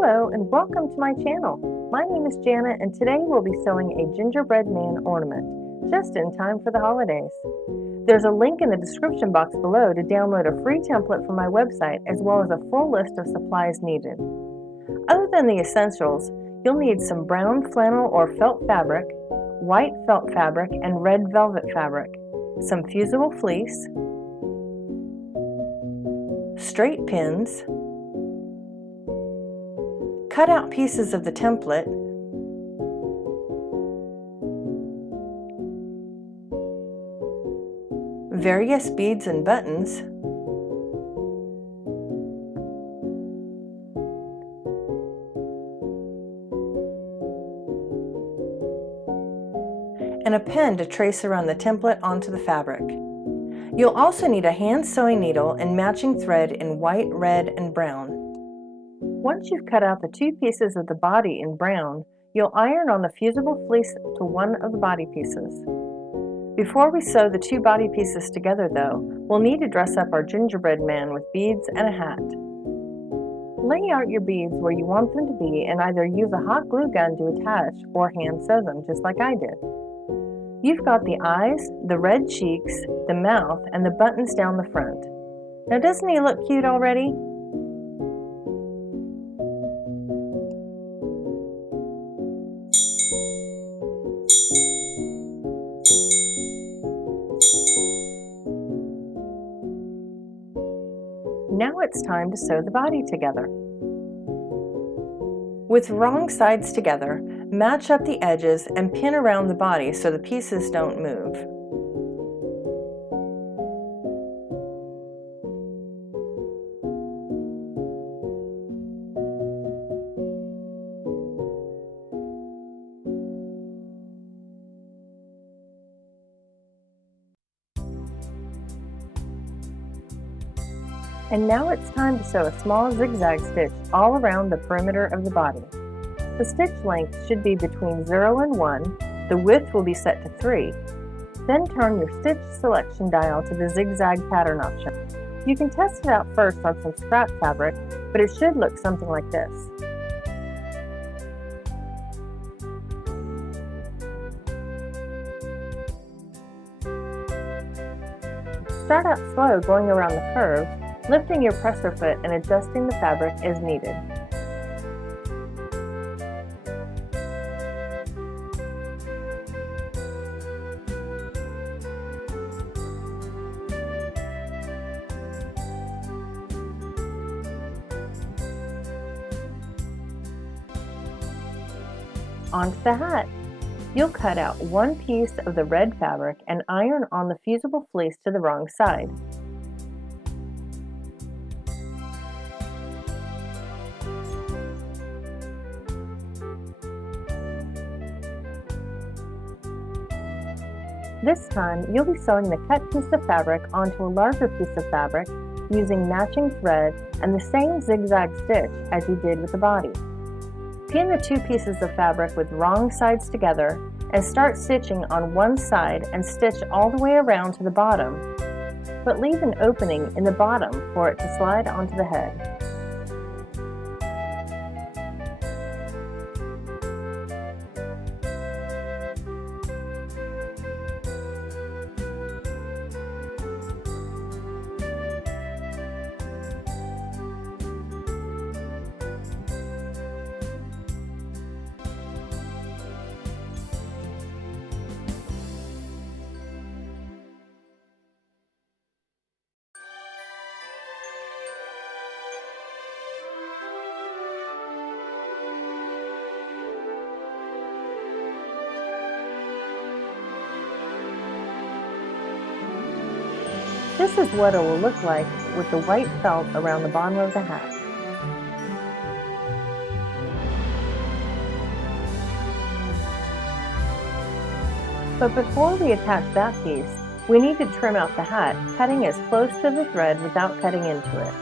Hello and welcome to my channel. My name is Janet and today we'll be sewing a gingerbread man ornament, just in time for the holidays. There's a link in the description box below to download a free template from my website as well as a full list of supplies needed. Other than the essentials, you'll need some brown flannel or felt fabric, white felt fabric and red velvet fabric, some fusible fleece, straight pins, cut out pieces of the template, various beads and buttons, and a pen to trace around the template onto the fabric. You'll also need a hand sewing needle and matching thread in white, red, and brown. Once you've cut out the two pieces of the body in brown, you'll iron on the fusible fleece to one of the body pieces. Before we sew the two body pieces together though, we'll need to dress up our gingerbread man with beads and a hat. Lay out your beads where you want them to be and either use a hot glue gun to attach or hand sew them just like I did. You've got the eyes, the red cheeks, the mouth, and the buttons down the front. Now doesn't he look cute already? Now it's time to sew the body together. With wrong sides together, match up the edges and pin around the body so the pieces don't move. And now it's time to sew a small zigzag stitch all around the perimeter of the body. The stitch length should be between 0 and 1, the width will be set to 3. Then turn your stitch selection dial to the zigzag pattern option. You can test it out first on some scrap fabric, but it should look something like this. Start out slow going around the curve, lifting your presser foot and adjusting the fabric as needed. Onto the hat. You'll cut out one piece of the red fabric and iron on the fusible fleece to the wrong side. This time, you'll be sewing the cut piece of fabric onto a larger piece of fabric using matching thread and the same zigzag stitch as you did with the body. Pin the two pieces of fabric with wrong sides together and start stitching on one side and stitch all the way around to the bottom, but leave an opening in the bottom for it to slide onto the head. This is what it will look like with the white felt around the bottom of the hat. But before we attach that piece, we need to trim out the hat, cutting as close to the thread without cutting into it.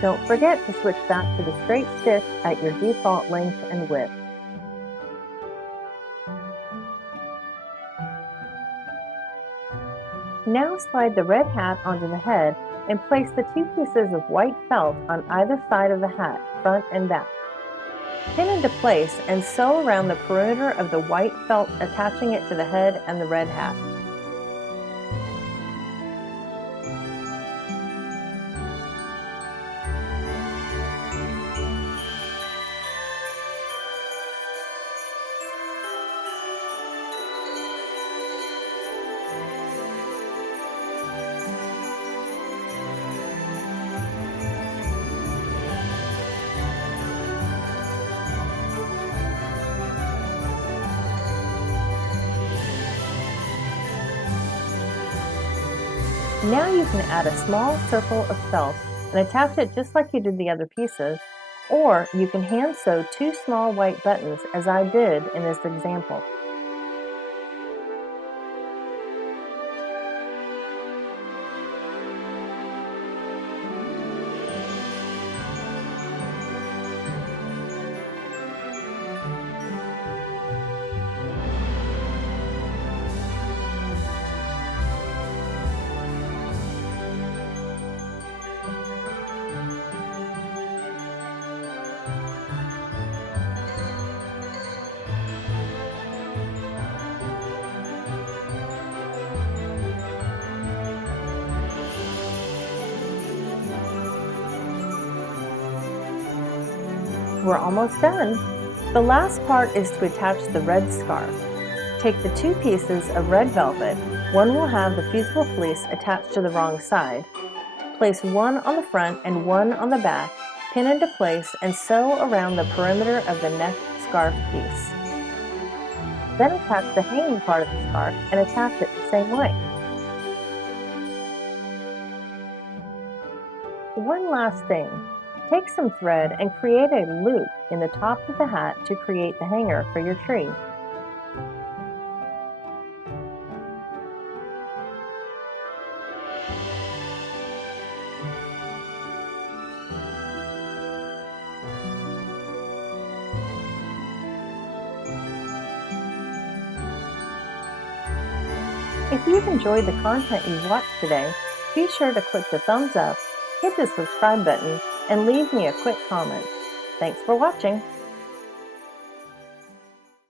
Don't forget to switch back to the straight stitch at your default length and width. Now slide the red hat onto the head and place the 2 pieces of white felt on either side of the hat, front and back. Pin into place and sew around the perimeter of the white felt, attaching it to the head and the red hat. Now you can add a small circle of felt and attach it just like you did the other pieces, or you can hand sew 2 small white buttons as I did in this example. We're almost done. The last part is to attach the red scarf. Take the 2 pieces of red velvet, one will have the fusible fleece attached to the wrong side. Place one on the front and one on the back, pin into place and sew around the perimeter of the neck scarf piece. Then attach the hanging part of the scarf and attach it the same way. One last thing. Take some thread and create a loop in the top of the hat to create the hanger for your tree. If you've enjoyed the content you've watched today, be sure to click the thumbs up, hit the subscribe button, and leave me a quick comment. Thanks for watching.